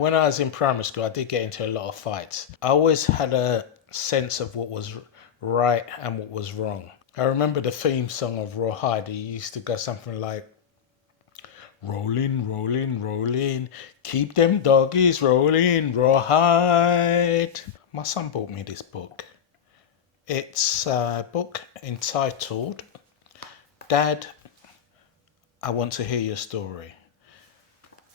When I was in primary school, I did get into a lot of fights. I always had a sense of what was right and what was wrong. I remember the theme song of Rawhide. It used to go something like, "Rolling, rolling, rolling, keep them doggies rolling, Rawhide." My son bought me this book. It's a book entitled Dad, I Want to Hear Your Story.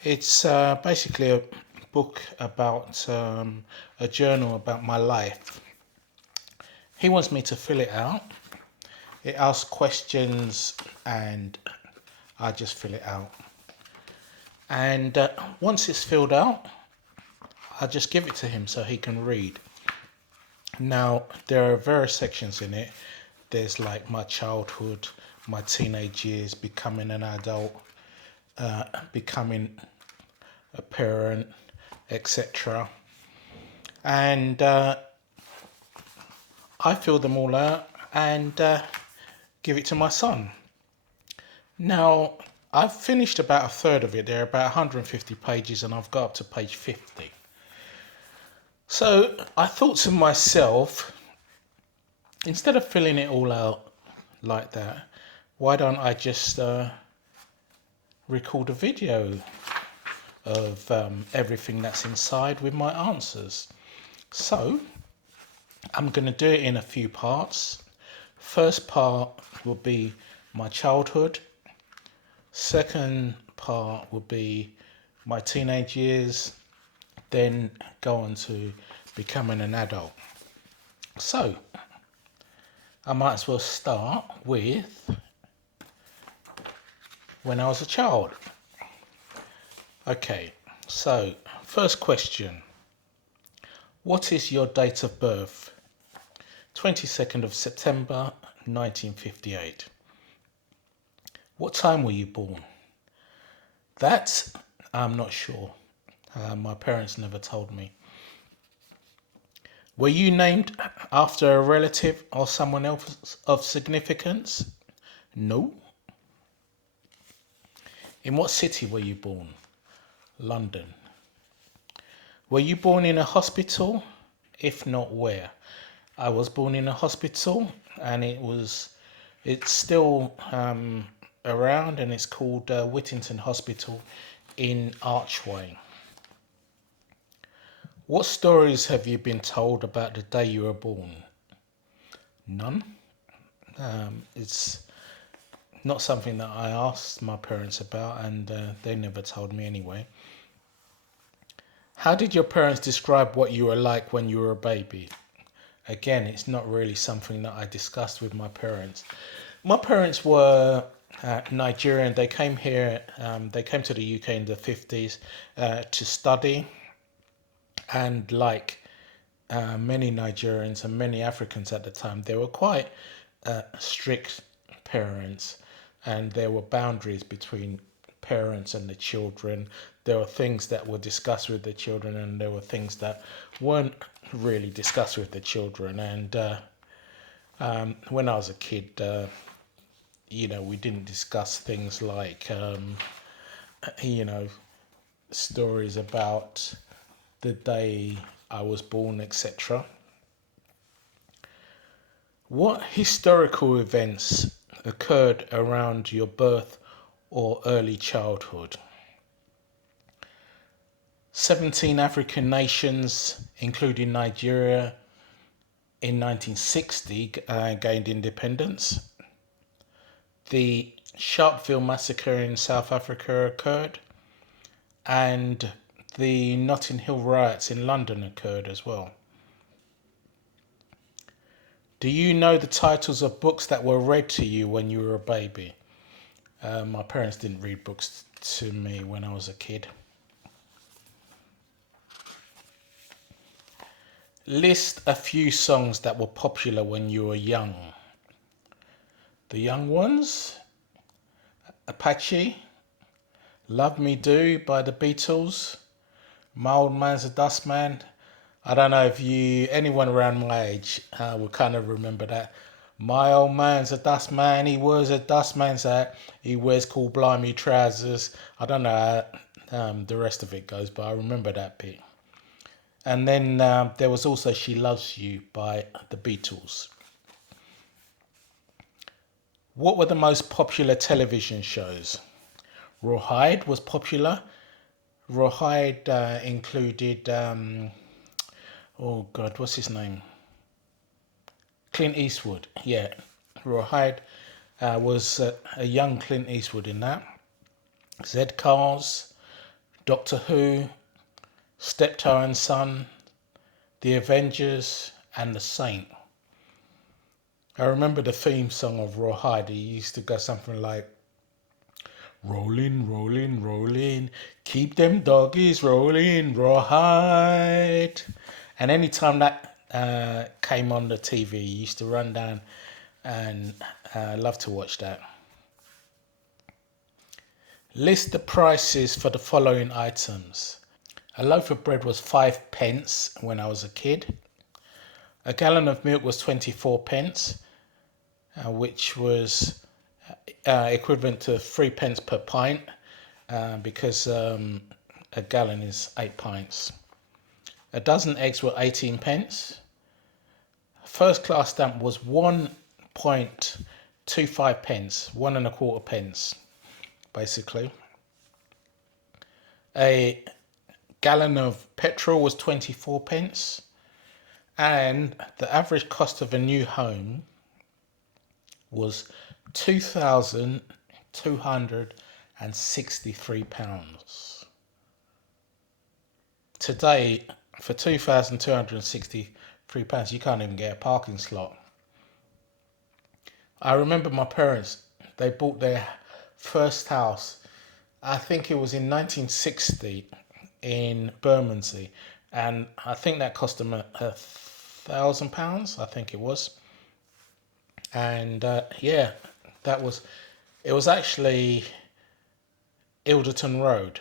It's basically a book about a journal about my life. He wants me to fill it out. It asks questions and I just fill it out. And once it's filled out, I just give it to him so he can read. Now, there are various sections in it. There's like my childhood, my teenage years, becoming an adult, becoming a parent, etc. And I fill them all out and give it to my son. Now, I've finished about a third of it. There are about 150 pages and I've got up to page 50. So I thought to myself, instead of filling it all out like that, why don't I just record a video of everything that's inside with my answers? So I'm going to do it in a few parts. First part will be my childhood. Second part will be my teenage years. Then go on to becoming an adult. So I might as well start with when I was a child. Okay, so first question. What is your date of birth? 22nd of September 1958. What time were you born? That I'm not sure. My parents never told me. Were you named after a relative or someone else of significance? No. In what city were you born? London. Were you born in a hospital? If not, where? I was born in a hospital and it's still around and it's called Whittington Hospital in Archway. What stories have you been told about the day you were born? None. It's not something that I asked my parents about and they never told me anyway. How did your parents describe what you were like when you were a baby? Again, it's not really something that I discussed with my parents. My parents were Nigerian. They came here, they came to the UK in the 50s to study. And like many Nigerians and many Africans at the time, they were quite strict parents, and there were boundaries between parents and the children. There were things that were discussed with the children, and there were things that weren't really discussed with the children. And when I was a kid, we didn't discuss things like, stories about the day I was born, etc. What historical events occurred around your birth or early childhood? 17 African nations, including Nigeria, in 1960 gained independence. The Sharpeville massacre in South Africa occurred, and the Notting Hill riots in London occurred as well. Do you know the titles of books that were read to you when you were a baby? My parents didn't read books to me when I was a kid. List a few songs that were popular when you were young. The Young Ones, Apache, Love Me Do by the Beatles, My Old Man's a Dustman. I don't know if anyone around my age will kind of remember that. My old man's a dustman, he wears a dustman's hat, he wears cool blimey trousers. I don't know the rest of it goes, but I remember that bit. And then there was also She Loves You by the Beatles. What were the most popular television shows? Rawhide was popular. Rawhide included, oh God, what's his name? Clint Eastwood. Yeah, Rawhide was a young Clint Eastwood in that. Z Cars, Doctor Who, Steptoe and Son, The Avengers, and The Saint. I remember the theme song of Rawhide. He used to go something like, "Rolling, rolling, rolling, keep them doggies rolling, Rawhide." And anytime that came on the TV, he used to run down and love to watch that. List the prices for the following items. A loaf of bread was 5 pence when I was a kid. A gallon of milk was 24 pence, which was equivalent to 3 pence per pint, because a gallon is 8 pints. A dozen eggs were 18 pence. First class stamp was 1.25 pence, 1.25 pence, basically. A gallon of petrol was 24 pence. And the average cost of a new home was £2,263. Today, for £2,263, you can't even get a parking slot. I remember my parents, they bought their first house, I think it was in 1960 in Bermondsey, and I think that cost them £1,000, I think it was. And yeah, it was actually Ilderton Road.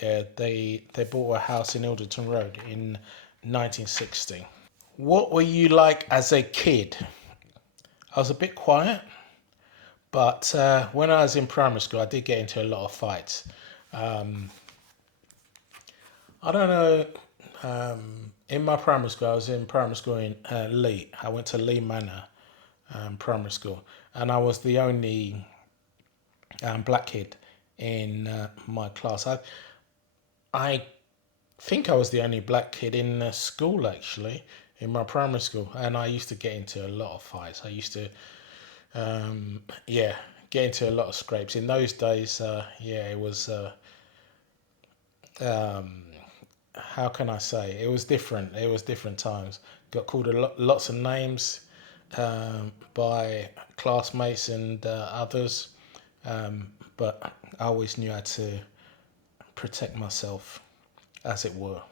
Yeah, they bought a house in Ilderton Road in 1960. What were you like as a kid? I was a bit quiet, but when I was in primary school, I did get into a lot of fights. I don't know. In my primary school, I was in primary school in Lee. I went to Lee Manor primary school, and I was the only black kid in my class. I think I was the only black kid in the school, actually, in my primary school, and I used to get into a lot of fights. I used to, yeah, get into a lot of scrapes. In those days, yeah, it was. How can I say? It was different. It was different times. Got called lots of names by classmates and others, but I always knew how to protect myself, as it were.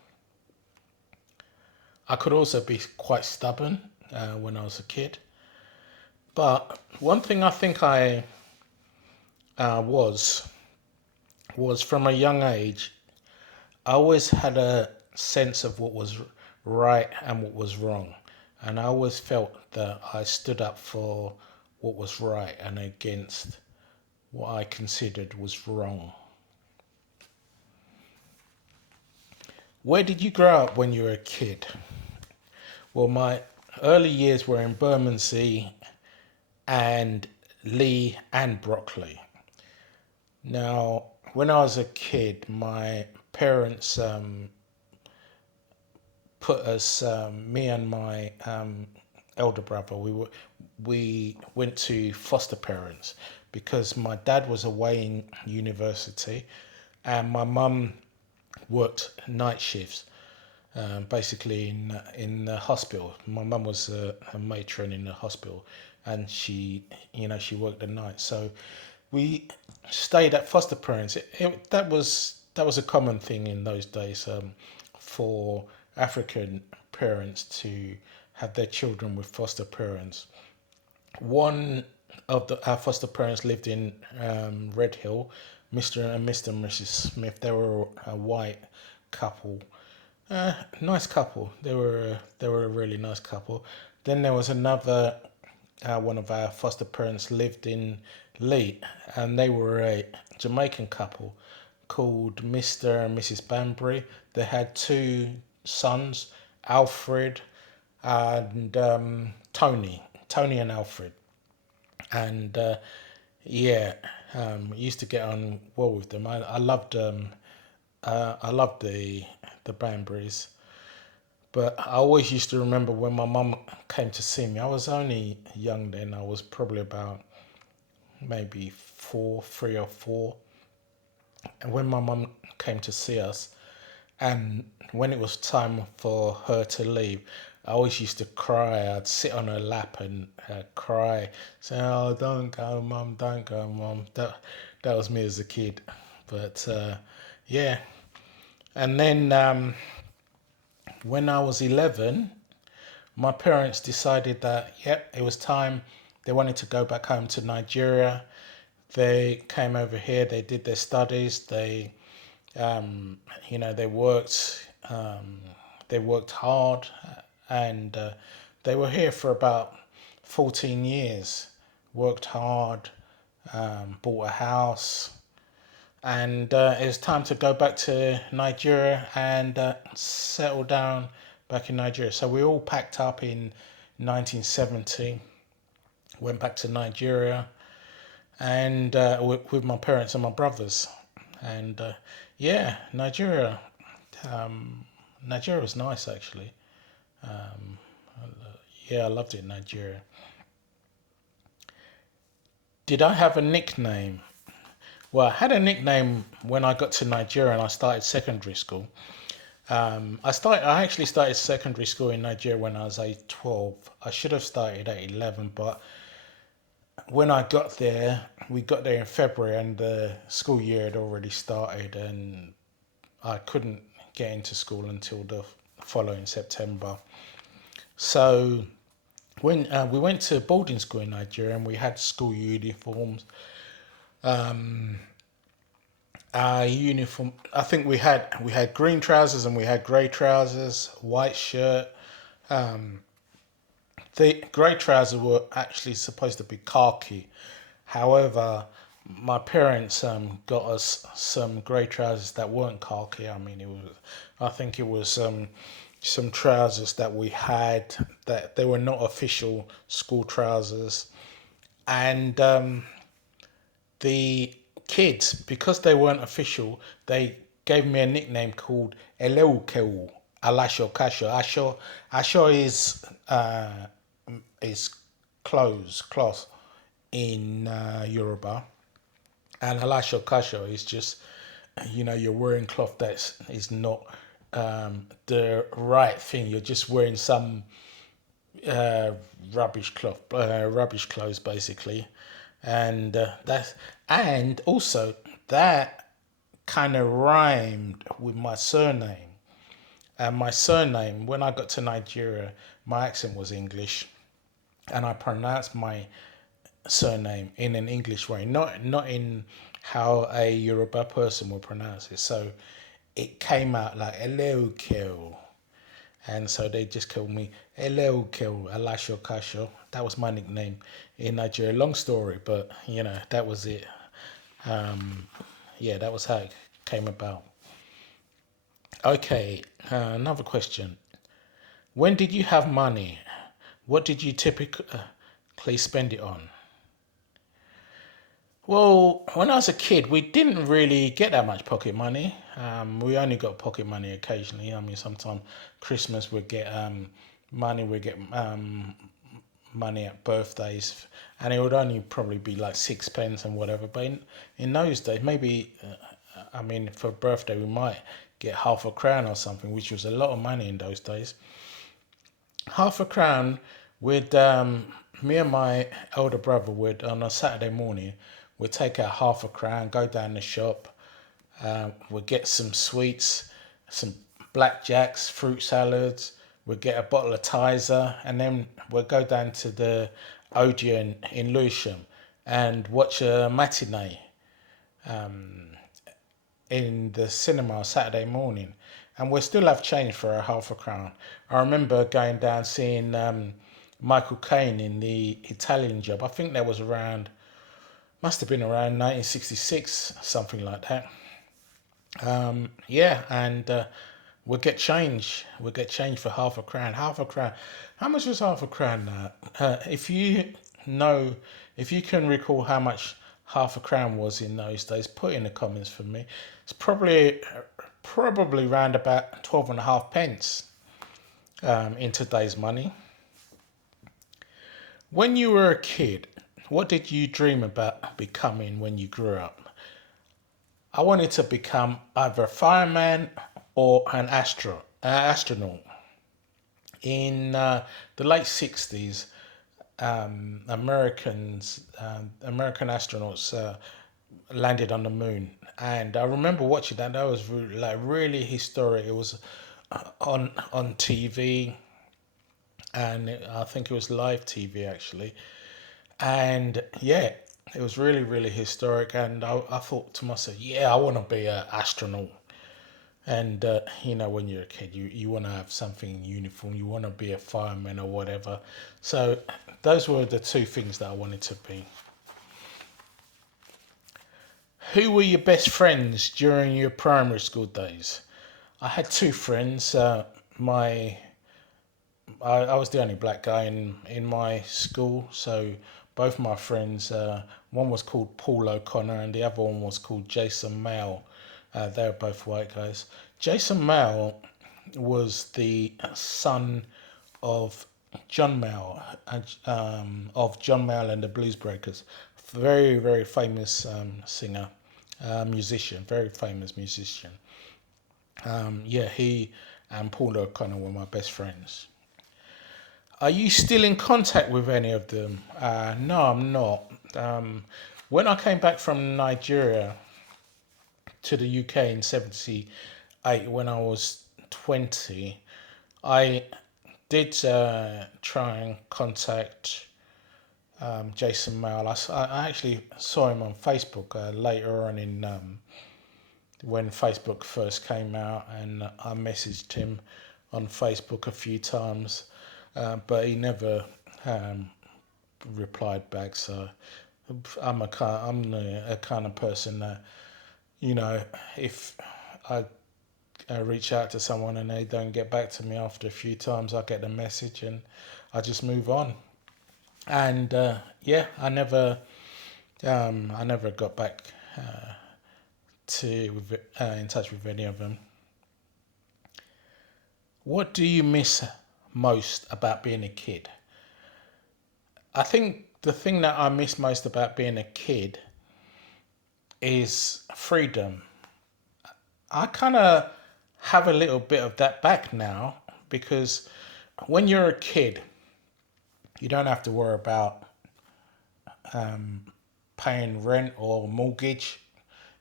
I could also be quite stubborn when I was a kid, but one thing I think I was from a young age. I always had a sense of what was right and what was wrong. And I always felt that I stood up for what was right and against what I considered was wrong. Where did you grow up when you were a kid? Well, my early years were in Bermondsey and Lee and Brockley. Now, when I was a kid, my parents put us, me and my elder brother, we went to foster parents because my dad was away in university, and my mum worked night shifts, basically in the hospital. My mum was a matron in the hospital, and she worked the night. So we stayed at foster parents. That was a common thing in those days, for African parents to have their children with foster parents. One of our foster parents lived in Red Hill, Mr. and Mrs. Smith. They were a white couple, nice couple. They were a really nice couple. Then there was another one of our foster parents lived in Lee, and they were a Jamaican couple. called Mr. and Mrs. Banbury. They had two sons, Alfred and Tony and Alfred. And yeah, used to get on well with them. I loved the Banburys. But I always used to remember when my mum came to see me. I was only young then. I was probably about maybe 3 or 4. And when my mum came to see us, and when it was time for her to leave, I always used to cry. I'd sit on her lap and cry, saying, "Oh, don't go, mum, don't go, mum." That was me as a kid. But yeah. And then when I was 11, my parents decided that, yep, it was time. They wanted to go back home to Nigeria. They came over here. They did their studies. They worked. They worked hard, and they were here for about 14 years. Worked hard, bought a house, and it was time to go back to Nigeria and settle down back in Nigeria. So we all packed up in 1970, went back to Nigeria, and with my parents and my brothers, and yeah, Nigeria was nice actually. Yeah, I loved it, Nigeria. Did I have a nickname? Well, I had a nickname when I got to Nigeria and I started secondary school. I actually started secondary school in Nigeria when I was 12. I should have started at 11, but when I got there, we got there in February and the school year had already started, and I couldn't get into school until the following September. So when we went to boarding school in Nigeria and we had school uniforms. Our uniform, I think we had green trousers and we had grey trousers, white shirt. The grey trousers were actually supposed to be khaki. However, my parents got us some grey trousers that weren't khaki. I mean, I think it was some trousers that we had that they were not official school trousers, and the kids, because they weren't official, they gave me a nickname called Eleukel Alasho Kasho. Asho is cloth in Yoruba, and Alasho Kasho is just, you're wearing cloth that is not the right thing. You're just wearing some uh, rubbish clothes basically, and and also that kind of rhymed with my surname. And my surname, when I got to Nigeria, my accent was English, and I pronounced my surname in an English way, not in how a Yoruba person would pronounce it. So it came out like "hello, Kill," and so they just called me "hello, Kill Alasho Kasho." That was my nickname in Nigeria. Long story, but that was it. Yeah, that was how it came about. Okay, another question. When did you have money? What did you typically spend it on? Well, when I was a kid, we didn't really get that much pocket money. We only got pocket money occasionally. I mean, sometimes Christmas we'd get money, we'd get money at birthdays, and it would only probably be like sixpence and whatever. But in those days, maybe, I mean, for birthday, we might get half a crown or something, which was a lot of money in those days. Half a crown with me and my elder brother would, on a Saturday morning, we'd take out half a crown, go down the shop, we'd get some sweets, some blackjacks, fruit salads, we'd get a bottle of Tizer, and then we'd go down to the Odeon in Lewisham and watch a matinee in the cinema Saturday morning, and we still have change for a half a crown. I remember going down seeing Michael Caine in the Italian Job. I think that must have been around 1966, something like that. Yeah, and we'll get change. We'll get change for half a crown. Half a crown. How much was half a crown now? If you know, if you can recall how much half a crown was in those days, put in the comments for me. It's probably round about 12.5 pence in today's money. When you were a kid, what did you dream about becoming when you grew up? I wanted to become either a fireman or an astronaut. In the late 60s, American astronauts landed on the moon, and I remember watching that. That was really historic. It was on TV, and I think it was live TV actually. And yeah, it was really historic. And I thought to myself, yeah, I want to be an astronaut. And when you're a kid, you want to have something in uniform. You want to be a fireman or whatever. So those were the two things that I wanted to be. Who were your best friends during your primary school days? I had two friends. I was the only black guy in my school, so both my friends, one was called Paul O'Connor and the other one was called Jason Mail. They were both white guys. Jason Mail was the son of John Mayle, of John Mayle and the Blues Breakers. Very famous singer, musician, very famous musician. Yeah, he and Paul O'Connor were my best friends. Are you still in contact with any of them? No, I'm not. When I came back from Nigeria to the UK in '78, when I was 20, I did try and contact Jason Mail. I actually saw him on Facebook later on in when Facebook first came out, and I messaged him on Facebook a few times, but he never um, replied back. So I'm a kind of person that, if I reach out to someone and they don't get back to me after a few times, I get the message and I just move on. And yeah, I never got back to in touch with any of them. What do you miss most about being a kid? I think the thing that I miss most about being a kid is freedom. I kind of have a little bit of that back now because when you're a kid, you don't have to worry about paying rent or mortgage.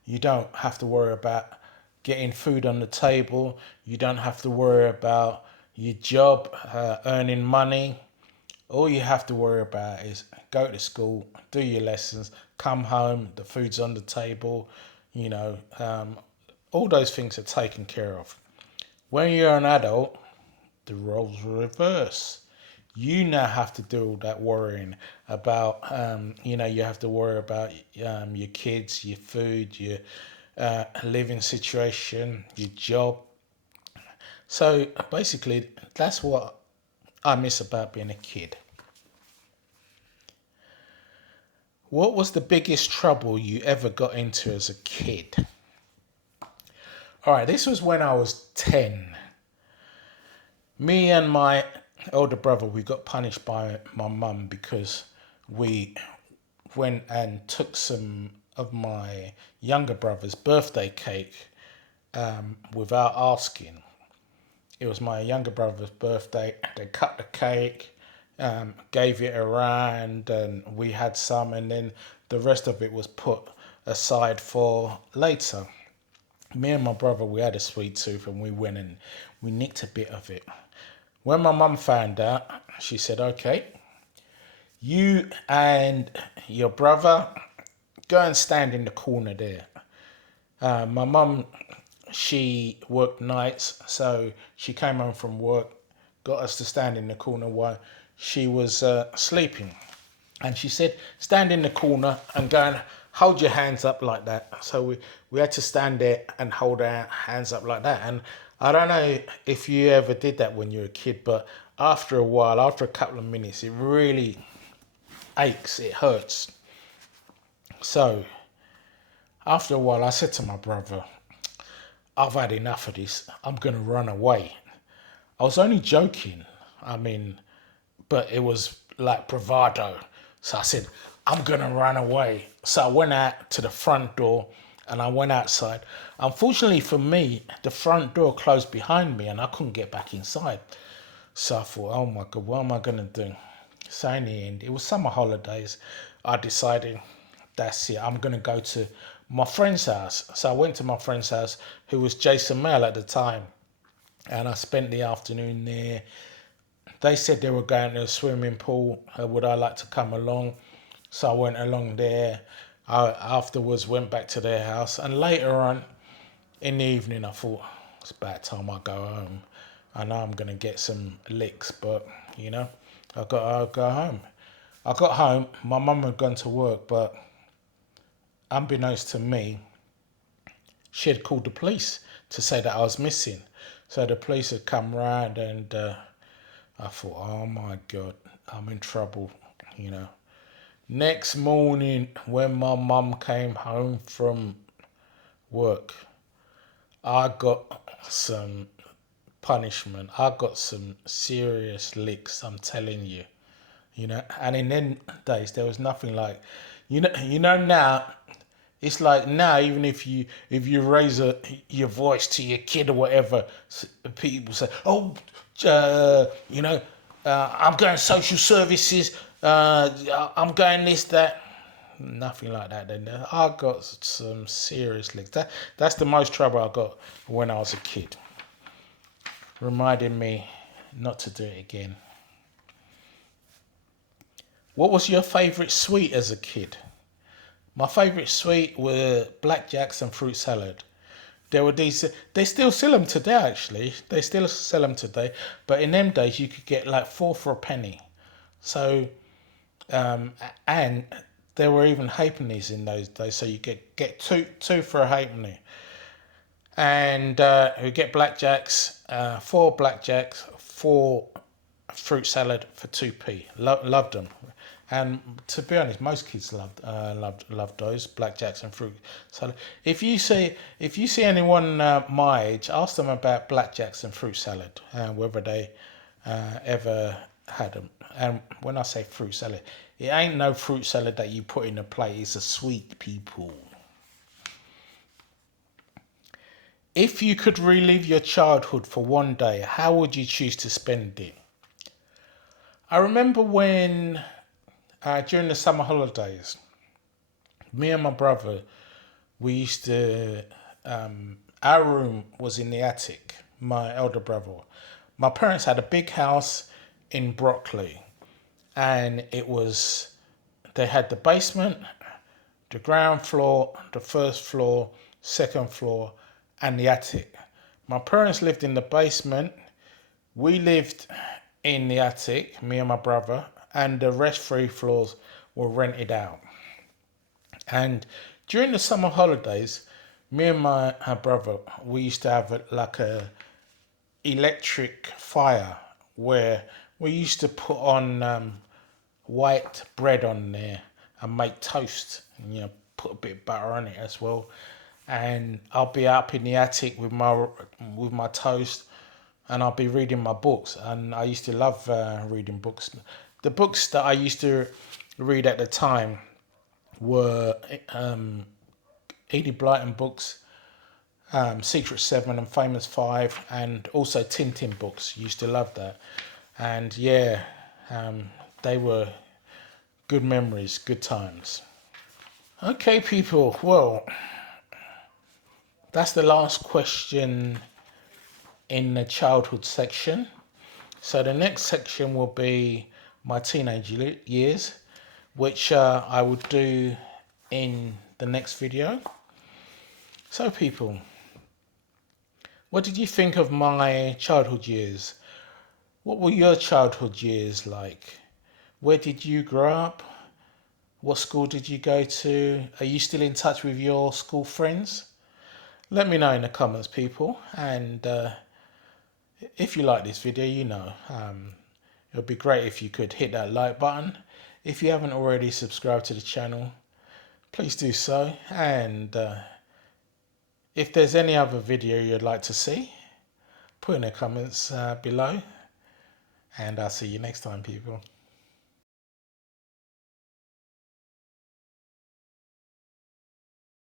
You don't have to worry about getting food on the table. You don't have to worry about your job, earning money. All you have to worry about is go to school, do your lessons, come home, the food's on the table, you know, all those things are taken care of. When you're an adult, the roles reverse. You now have to do all that worrying about, you have to worry about your kids, your food, your living situation, your job. So basically, that's what I miss about being a kid. What was the biggest trouble you ever got into as a kid? All right, this was when I was 10. Me and my older brother, we got punished by my mum because we went and took some of my younger brother's birthday cake without asking. It was my younger brother's birthday. They cut the cake, gave it around, and we had some, and then the rest of it was put aside for later. Me and my brother, we had a sweet tooth, and we went and we nicked a bit of it. When my mum found out, she said, "Okay, you and your brother go and stand in the corner there." My mum, she worked nights, so she came home from work, got us to stand in the corner while she was sleeping. And she said, "Stand in the corner and go and hold your hands up like that. So we had to stand there and hold our hands up like that. And I don't know if you ever did that when you were a kid, but after a while, after a couple of minutes, it really aches, it hurts. So after a while, I said to my brother, I've had enough of this. I'm going to run away. I was only joking. I mean, but it was like bravado. So I said, I'm going to run away. So I went out to the front door and I went outside. Unfortunately for me, the front door closed behind me and I couldn't get back inside. So I thought, oh my God, what am I going to do? So in the end, it was summer holidays. I decided, that's it, I'm going to go to my friend's house. So I went to my friend's house, who was Jason Mail at the time. And I spent the afternoon there. They said they were going to a swimming pool. Would I like to come along? So I went along there. I afterwards went back to their house. And later on in the evening, I thought, it's about time I go home. I know I'm going to get some licks, but, I'll go home. I got home. My mum had gone to work, but unbeknownst to me, she had called the police to say that I was missing. So the police had come round and I thought, oh my God, I'm in trouble. Next morning, when my mum came home from work, I got some punishment. I got some serious licks, I'm telling you. And in them days, there was nothing like, now, it's like now, even if you raise your voice to your kid or whatever, people say, "Oh, you know, I'm going social services. I'm going this that." Nothing like that. Then I got some serious licks. That's the most trouble I got when I was a kid. Reminding me not to do it again. What was your favourite sweet as a kid? My favourite sweet were blackjacks and fruit salad. There were these. They still sell them today. Actually, they still sell them today. But in them days, you could get like four for a penny. So, and there were even halfpennies in those days. So you get two for a halfpenny, and you get blackjacks, four blackjacks, four fruit salad for 2p. Loved them. And to be honest, most kids loved those blackjacks and fruit salad. If you see anyone my age, ask them about blackjacks and fruit salad and whether they ever had them. And when I say fruit salad, it ain't no fruit salad that you put in a plate. It's a sweet, people. If you could relive your childhood for one day, how would you choose to spend it? I remember when during the summer holidays, me and my brother, we used to, our room was in the attic, my elder brother. My parents had a big house in Brockley, and they had the basement, the ground floor, the first floor, second floor, and the attic. My parents lived in the basement. We lived in the attic, me and my brother, and the rest three floors were rented out. And during the summer holidays, me and my brother, we used to have like a electric fire where we used to put on white bread on there and make toast, and put a bit of butter on it as well. And I'll be up in the attic with my toast, and I'll be reading my books. And I used to love reading books. The books that I used to read at the time were Edie Blyton books, Secret Seven and Famous Five, and also Tintin books. Used to love that. And yeah, they were good memories, good times. Okay, people. Well, that's the last question in the childhood section. So the next section will be my teenage years, which I will do in the next video. So people, what did you think of my childhood years? What were your childhood years like? Where did you grow up? What school did you go to? Are you still in touch with your school friends? Let me know in the comments, people. And if you like this video, it would be great if you could hit that like button. If you haven't already subscribed to the channel, please do so. And if there's any other video you'd like to see, put in the comments below. And I'll see you next time, people.